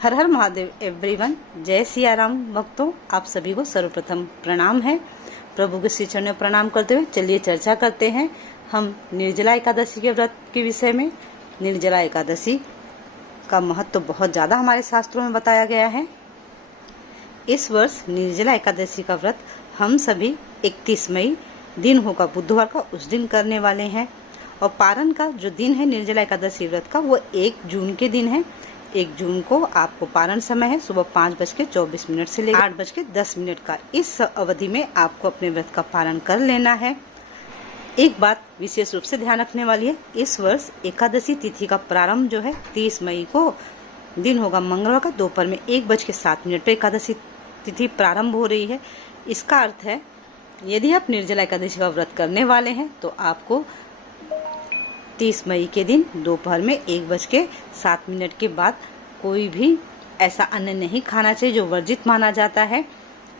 हर हर Mahadev everyone. जय सिया राम भक्तों, आप सभी को सर्वप्रथम प्रणाम है। प्रभु के श्री चरणों में प्रणाम करते हुए चलिए चर्चा करते हैं हम निर्जला एकादशी के व्रत के विषय में। निर्जला एकादशी का महत्व बहुत ज़्यादा हमारे शास्त्रों में बताया गया है। इस वर्ष निर्जला एकादशी का व्रत हम सभी 31 मई दिन होगा बुधवार का, उस दिन करने वाले हैं। और पारण का जो दिन है निर्जला एकादशी व्रत का, वो 1 जून के दिन है। 1 जून को आपको पारण समय है सुबह 5:24 से लेकर 8:10 का। इस अवधि में आपको अपने व्रत का पारण कर लेना है। एक बात विशेष रूप से ध्यान रखने वाली है, इस वर्ष एकादशी तिथि का प्रारंभ जो है 30 मई को दिन होगा मंगलवार का, दोपहर में 1:07 पर एकादशी तिथि प्रारंभ हो रही है। इसका अर्थ है यदि आप निर्जला एकादशी का व्रत करने वाले हैं तो आपको 30 मई के दिन दोपहर में 1:07 के बाद कोई भी ऐसा अन्न नहीं खाना चाहिए जो वर्जित माना जाता है।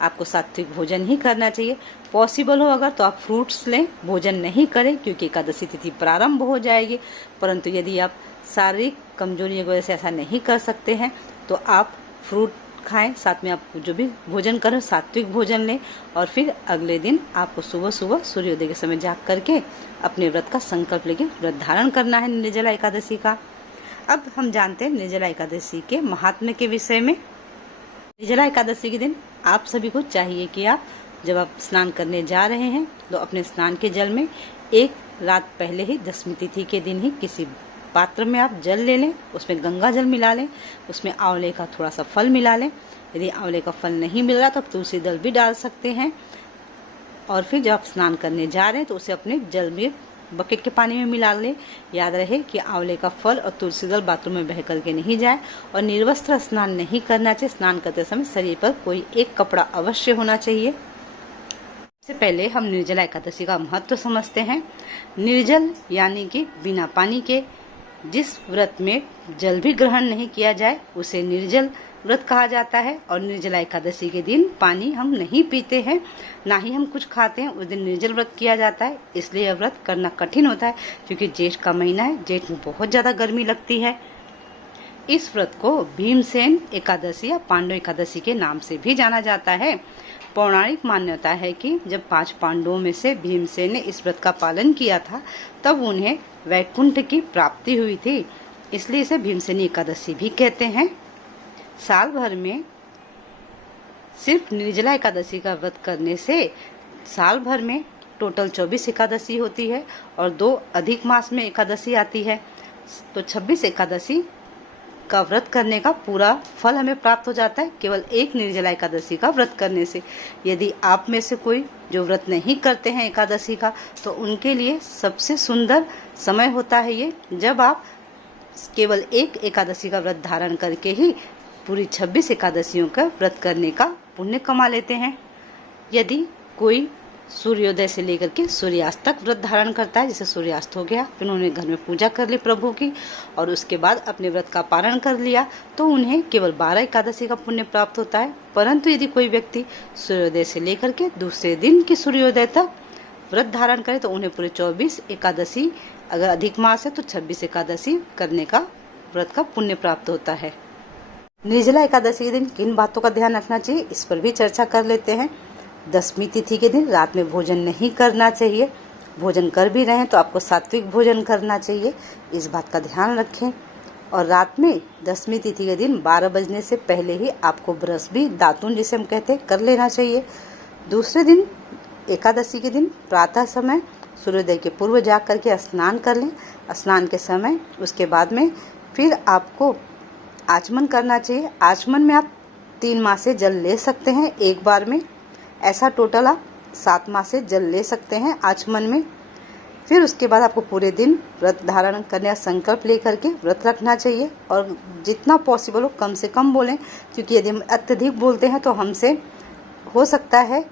आपको सात्विक भोजन ही करना चाहिए। पॉसिबल हो अगर तो आप फ्रूट्स लें, भोजन नहीं करें क्योंकि एकादशी तिथि प्रारंभ हो जाएगी। परंतु यदि आप शारीरिक कमजोरी की वजह से ऐसा नहीं कर सकते हैं तो आप फ्रूट खाएं, साथ में आप जो भी भोजन करें सात्विक भोजन लें। और फिर अगले दिन आपको सुबह सुबह सूर्योदय के समय जाग करके अपने व्रत का संकल्प लेके व्रत धारण करना है निर्जला एकादशी का। अब हम जानते हैं निर्जला एकादशी के महात्म्य के विषय में। निर्जला एकादशी के दिन आप सभी को चाहिए कि आप जब आप स्नान करने जा रहे हैं तो अपने स्नान के जल में एक रात पहले ही 10वीं तिथि के दिन ही किसी पात्र में आप जल ले लें, उसमें गंगा जल मिला लें, उसमें आंवले का थोड़ा सा फल मिला लें। यदि आंवले का फल नहीं मिल रहा तो आप तुलसी दल भी डाल सकते हैं। और फिर जब आप स्नान करने जा रहे हैं तो उसे अपने जल में बकेट के पानी में मिला लें। याद रहे कि आंवले का फल और तुलसी दल बाथरूम में बह करके नहीं जाए। और निर्वस्त्र स्नान नहीं करना चाहिए। स्नान करते समय शरीर पर कोई एक कपड़ा अवश्य होना चाहिए। सबसे पहले हम निर्जला एकादशी का महत्व समझते हैं। निर्जल यानी कि बिना पानी के जिस व्रत में जल भी ग्रहण नहीं किया जाए उसे निर्जल व्रत कहा जाता है। और निर्जला एकादशी के दिन पानी हम नहीं पीते हैं, ना ही हम कुछ खाते हैं। उस दिन निर्जल व्रत किया जाता है। इसलिए यह व्रत करना कठिन होता है क्योंकि जेठ का महीना है, जेठ में बहुत ज्यादा गर्मी लगती है। इस व्रत को भीमसेन एकादशी या पांडव एकादशी के नाम से भी जाना जाता है। पौराणिक मान्यता है कि जब 5 पांडवों में से भीमसेन ने इस व्रत का पालन किया था तब उन्हें वैकुंठ की प्राप्ति हुई थी, इसलिए इसे भीमसेनी एकादशी भी कहते हैं। साल भर में सिर्फ निर्जला एकादशी का व्रत करने से साल भर में टोटल 24 एकादशी होती है और 2 अधिक मास में एकादशी आती है। तो 26 एकादशी का व्रत करने का पूरा फल हमें प्राप्त हो जाता है केवल एक निर्जला एकादशी का व्रत करने से। यदि आप में से कोई जो व्रत नहीं करते हैं एकादशी का तो उनके लिए सबसे सुंदर समय होता है ये, जब आप केवल एक एकादशी का व्रत धारण करके ही पूरी 26 एकादशियों का व्रत करने का पुण्य कमा लेते हैं। यदि कोई सूर्योदय से लेकर के सूर्यास्त तक व्रत धारण करता है, जैसे सूर्यास्त हो गया फिर उन्होंने घर में पूजा कर ली प्रभु की और उसके बाद अपने व्रत का पारण कर लिया तो उन्हें केवल 12 एकादशी का पुण्य प्राप्त होता है। परंतु यदि कोई व्यक्ति सूर्योदय से लेकर के दूसरे दिन की सूर्योदय तक व्रत धारण करे तो उन्हें पूरे 24 एकादशी, अगर अधिक मास है तो 26 एकादशी करने का व्रत का पुण्य प्राप्त होता है। निर्जला एकादशी के दिन किन बातों का ध्यान रखना चाहिए इस पर भी चर्चा कर लेते हैं। 10वीं तिथि के दिन रात में भोजन नहीं करना चाहिए। भोजन कर भी रहे हैं तो आपको सात्विक भोजन करना चाहिए, इस बात का ध्यान रखें। और रात में 10वीं तिथि के दिन 12 बजने से पहले ही आपको ब्रश भी, दातुन जिसे हम कहते हैं, कर लेना चाहिए। दूसरे दिन एकादशी के दिन प्रातः समय सूर्योदय के पूर्व जाग करके स्नान कर लें। स्नान के समय उसके बाद में फिर आपको आचमन करना चाहिए। आचमन में आप 3 मास से जल ले सकते हैं एक बार में, ऐसा टोटल आप 7 मास से जल ले सकते हैं आचमन में। फिर उसके बाद आपको पूरे दिन व्रत धारण करने का संकल्प लेकर के व्रत रखना चाहिए। और जितना पॉसिबल हो कम से कम बोलें, क्योंकि यदि हम अत्यधिक बोलते हैं तो हमसे हो सकता है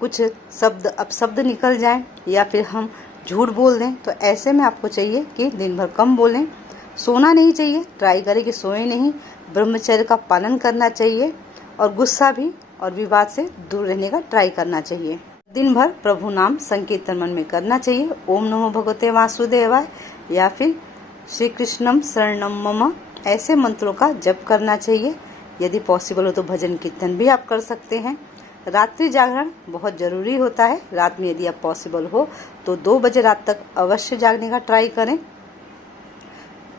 कुछ शब्द अपशब्द निकल जाएं या फिर हम झूठ बोल दें। तो ऐसे में आपको चाहिए कि दिन भर कम बोलें। सोना नहीं चाहिए, ट्राई करें कि सोए नहीं। ब्रह्मचर्य का पालन करना चाहिए और गुस्सा भी और विवाद से दूर रहने का ट्राई करना चाहिए। दिन भर प्रभु नाम संकीर्तन मन में करना चाहिए। ओम नमो भगवते वासुदेवाय या फिर श्री कृष्णम शरणम मम, ऐसे मंत्रों का जप करना चाहिए। यदि पॉसिबल हो तो भजन कीर्तन भी आप कर सकते हैं। रात्रि जागरण बहुत ज़रूरी होता है। रात में यदि आप पॉसिबल हो तो 2 बजे रात तक अवश्य जागने का ट्राई करें।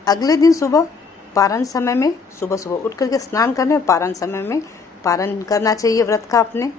अगले दिन सुबह पारण समय में सुबह सुबह उठ करके स्नान करने, पारण समय में पारण करना चाहिए व्रत का अपने।